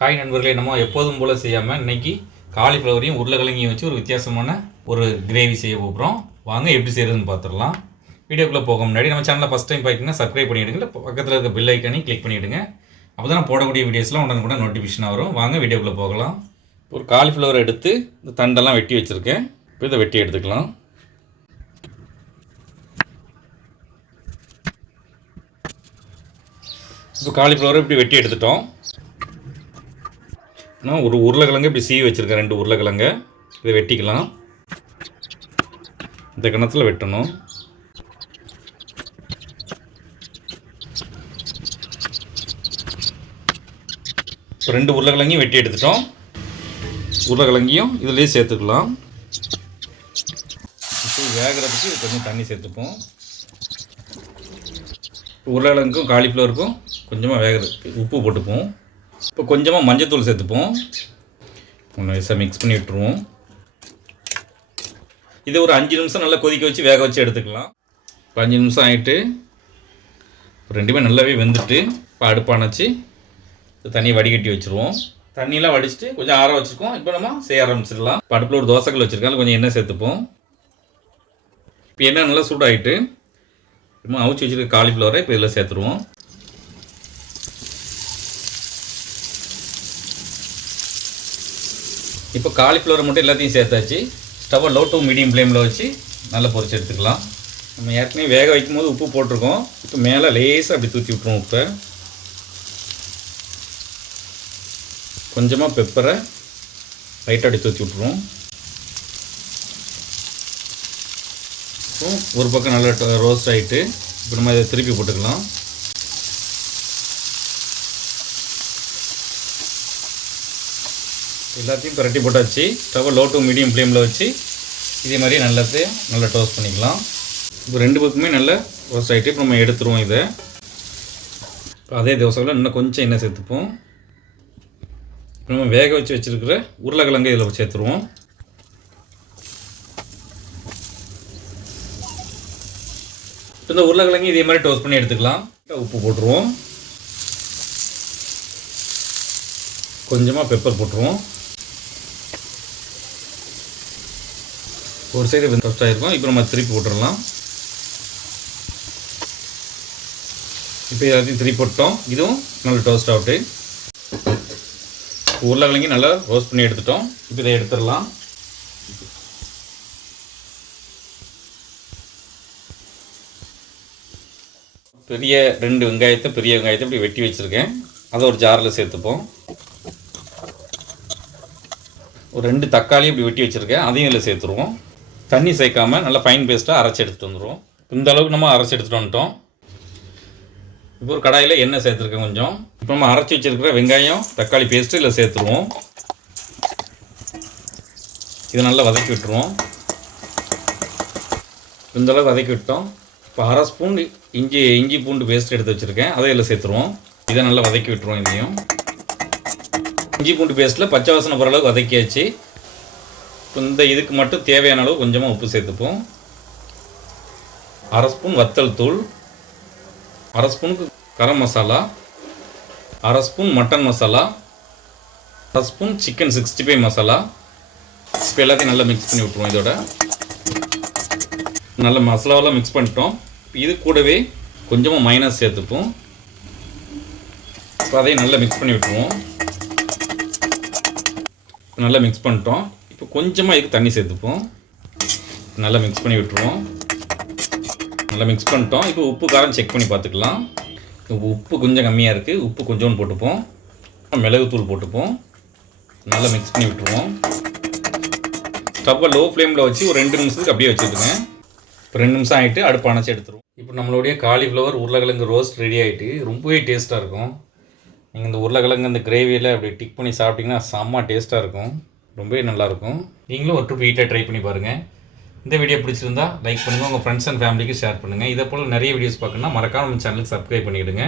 காய் நண்பர்களே நம்ம எப்போதும் போல் செய்யாமல் இன்னைக்கு காலிஃப்ளவரையும் உருளைக்கிழங்கையும் வச்சு ஒரு வித்தியாசமான ஒரு கிரேவி செய்ய போகிறோம் வாங்க எப்படி செய்யறதுன்னு பார்த்துடலாம் வீடியோக்குள்ளே போக முன்னாடி நம்ம சேனலில் ஃபஸ்ட் டைம் பார்த்தீங்கன்னா சப்ஸ்கிரைப் பண்ணிவிடுங்க இல்லை பக்கத்தில் இருக்க பில் ஐக்கானே கிளிக் பண்ணிவிடுங்க அப்போ தான் போடக்கூடிய வீடியோஸ்லாம் உடனே கூட நோட்டிஃபிகேஷன் வரும். வாங்க வீடியோக்குள்ளே போகலாம். ஒரு காலிஃப்ளவர் எடுத்து இந்த தண்டெல்லாம் வெட்டி வச்சுருக்கேன். இப்போ இதை வெட்டி எடுத்துக்கலாம். இப்போ காலிஃப்ளவரை இப்படி வெட்டி எடுத்துட்டோம். நான் ஒரு உருளைக்கிழங்கு இப்படி சீவி வச்சுருக்கேன் ரெண்டு உருளைக்கிழங்கு. இதை வெட்டிக்கலாம். இந்த கிணத்துல வெட்டணும். இப்போ ரெண்டு உருளைக்கிழங்கையும் வெட்டி எடுத்துட்டோம். உருளைக்கிழங்கையும் இதுலேயே சேர்த்துக்கலாம். இப்போ வேகிறதுக்கு கொஞ்சம் தண்ணி சேர்த்துப்போம். உருளைக்கிழங்குக்கும் காலிஃப்ளவருக்கும் கொஞ்சமாக வேகிறதுக்கு உப்பு போட்டுப்போம். இப்போ கொஞ்சமாக மஞ்சத்தூள் சேர்த்துப்போம். ஒன்று வயசாக மிக்ஸ் பண்ணி விட்டுருவோம். இது ஒரு அஞ்சு நிமிஷம் நல்லா கொதிக்க வச்சு வேக வச்சு எடுத்துக்கலாம். இப்போ அஞ்சு நிமிஷம் ஆகிட்டு ரெண்டுமே நல்லாவே வெந்துட்டு இப்போ அடுப்பானச்சு தண்ணியை வடிகட்டி வச்சுருவோம். தண்ணியெலாம் வடிச்சிட்டு கொஞ்சம் ஆற வச்சுருக்கோம். இப்போ நம்ம செய்ய ஆரம்பிச்சிடலாம். இப்போ அடுப்பில் ஒரு தோசைக்கல் வச்சுருக்காங்க கொஞ்சம் எண்ணெய் சேர்த்துப்போம். இப்போ எண்ணெய் நல்லா சூடாகிட்டு இப்போ அவிச்சு வச்சுருக்க காலிஃப்ளவரை இப்போ இதில் சேர்த்துருவோம். இப்போ காலிஃப்ளவர் மட்டும் எல்லாத்தையும் சேர்த்தாச்சு. ஸ்டவ்வை லோ டு மீடியம் ஃப்ளேமில் வச்சு நல்லா பொறிச்சு எடுத்துக்கலாம். நம்ம ஏற்கனவே வேக வைக்கும் போது உப்பு போட்டிருக்கோம். இப்போ மேலே லேசாக அப்படி தூத்தி விட்ருவோம் உப்பை. கொஞ்சமாக பெப்பரை லைட்டாக அப்படி தூத்தி விட்ருவோம் ஒரு பக்கம் நல்லா ரோஸ்ட் ஆகிட்டு இப்போ நம்ம இதை திருப்பி போட்டுக்கலாம். எல்லாத்தையும் புரட்டி போட்டாச்சு. ஸ்டவ்வை லோ டு மீடியம் ஃப்ளேமில் வச்சு இதே மாதிரி நல்லது நல்லா டோஸ்ட் பண்ணிக்கலாம். இப்போ ரெண்டு பக்கமே நல்லா ரோஸ்ட் ஆகிட்டு இப்போ நம்ம எடுத்துருவோம் இதை. இப்போ அதே தோசையில் இன்னும் கொஞ்சம் எண்ணெய் சேர்த்துப்போம். இப்போ நம்ம வேக வச்சு வச்சுருக்கிற உருளைக்கிழங்கு இதில் சேர்த்துருவோம். இப்போ இந்த உருளைக்கிழங்கு இதே மாதிரி டோஸ்ட் பண்ணி எடுத்துக்கலாம். உப்பு போட்டுருவோம். கொஞ்சமாக பெப்பர் போட்டுருவோம். ஒரு சைடு வெந்து டோஸ்ட் ஆகிருக்கும் இப்போ நம்ம திருப்பி போட்டுடலாம். இப்போ எல்லாத்தையும் திருப்பி போட்டோம் இதுவும் நல்லா டோஸ்ட் ஆகிட்டு உருளைக்கிழங்கி நல்லா ரோஸ்ட் பண்ணி எடுத்துட்டோம். இப்போ இதை எடுத்துடலாம். பெரிய ரெண்டு வெங்காயத்தை பெரிய வெங்காயத்தை இப்படி வெட்டி வச்சுருக்கேன். அதை ஒரு ஜாரில் சேர்த்துப்போம். ஒரு ரெண்டு தக்காளி இப்படி வெட்டி வச்சுருக்கேன். அதையும் இதில் சேர்த்துருவோம். தண்ணி சேர்க்காமல் நல்லா ஃபைன் பேஸ்ட்டாக அரைச்சி எடுத்துகிட்டு வந்துடுவோம் இந்த அளவுக்கு நம்ம அரைச்சி எடுத்துகிட்டு வந்துட்டோம். இப்போ ஒரு கடாயில் எண்ணெய் சேர்த்துருக்கேன் கொஞ்சம். இப்போ நம்ம அரைச்சி வச்சுருக்கிற வெங்காயம் தக்காளி பேஸ்ட்டு இதில் சேர்த்துருவோம். இதை நல்லா வதக்கி விட்டுருவோம். இந்தளவுக்கு வதக்கி விட்டோம். இப்போ அரை ஸ்பூன் இஞ்சி இஞ்சி பூண்டு பேஸ்ட் எடுத்து வச்சுருக்கேன். அதை இதில் சேர்த்துருவோம். இதை நல்லா வதக்கி விட்டுருவோம் இதையும். இஞ்சி பூண்டு பேஸ்ட்டில் பச்சை வாசனை போகிற அளவுக்கு வதக்கியாச்சு. இந்த இதுக்கு மட்டும் தேவையான அளவு கொஞ்சமாக உப்பு சேர்த்துப்போம். அரை ஸ்பூன் வத்தல் தூள் அரை ஸ்பூனுக்கு கரம் மசாலா அரை ஸ்பூன் மட்டன் மசாலா அரை spoon chicken sixty five masala. இப்போ எல்லாத்தையும் நல்லா மிக்ஸ் பண்ணி விட்ருவோம் இதோட. நல்ல மசாலாவெல்லாம் மிக்ஸ் பண்ணிட்டோம். இது கூடவே கொஞ்சமாக மைனஸ் சேர்த்துப்போம். இப்போ அதையும் நல்லா மிக்ஸ் பண்ணி விட்டுருவோம். நல்லா மிக்ஸ் பண்ணிட்டோம். இப்போ கொஞ்சமாக இதுக்கு தண்ணி சேர்த்துப்போம். நல்லா மிக்ஸ் பண்ணி விட்டுருவோம். நல்லா மிக்ஸ் பண்ணிட்டோம். இப்போ உப்பு காரம் செக் பண்ணி பார்த்துக்கலாம். இப்போ உப்பு கொஞ்சம் கம்மியாக இருக்குது உப்பு கொஞ்சோண்டு போட்டுப்போம். மிளகுத்தூள் போட்டுப்போம். நல்லா மிக்ஸ் பண்ணி விட்டுருவோம். ஸ்டவ்வை லோ ஃப்ளேமில் வச்சு ஒரு ரெண்டு நிமிஷத்துக்கு அப்படியே வச்சுருங்க இப்போ ரெண்டு நிமிஷம் ஆகிட்டு அடுப்பு அணைச்சி எடுத்துருவோம். இப்போ நம்மளுடைய காலிஃப்ளவர் உருளைக்கிழங்கு ரோஸ்ட் ரெடி ஆகிட்டு ரொம்பவே டேஸ்ட்டாக இருக்கும். நீங்கள் இந்த உருளைக்கிழங்கு இந்த கிரேவியில் அப்படி டிக் பண்ணி சாப்பிட்டிங்கன்னா செம்ம டேஸ்ட்டாக இருக்கும். ரொம்பவே நல்லாயிருக்கும். நீங்களும் ஒரு ட்ரிப் ஹீட்டாக ட்ரை பண்ணி பாருங்கள் இந்த வீடியோ பிடிச்சிருந்தா லைக் பண்ணுங்கள் உங்கள் ஃப்ரெண்ட்ஸ் அண்ட் ஃபேமிலிக்கு ஷேர் பண்ணுங்கள் இதே போல் நிறைய வீடியோஸ் பார்க்கணுன்னா மறக்காம நம்ம சேனலுக்கு சப்ஸ்கிரைப் பண்ணிவிடுங்க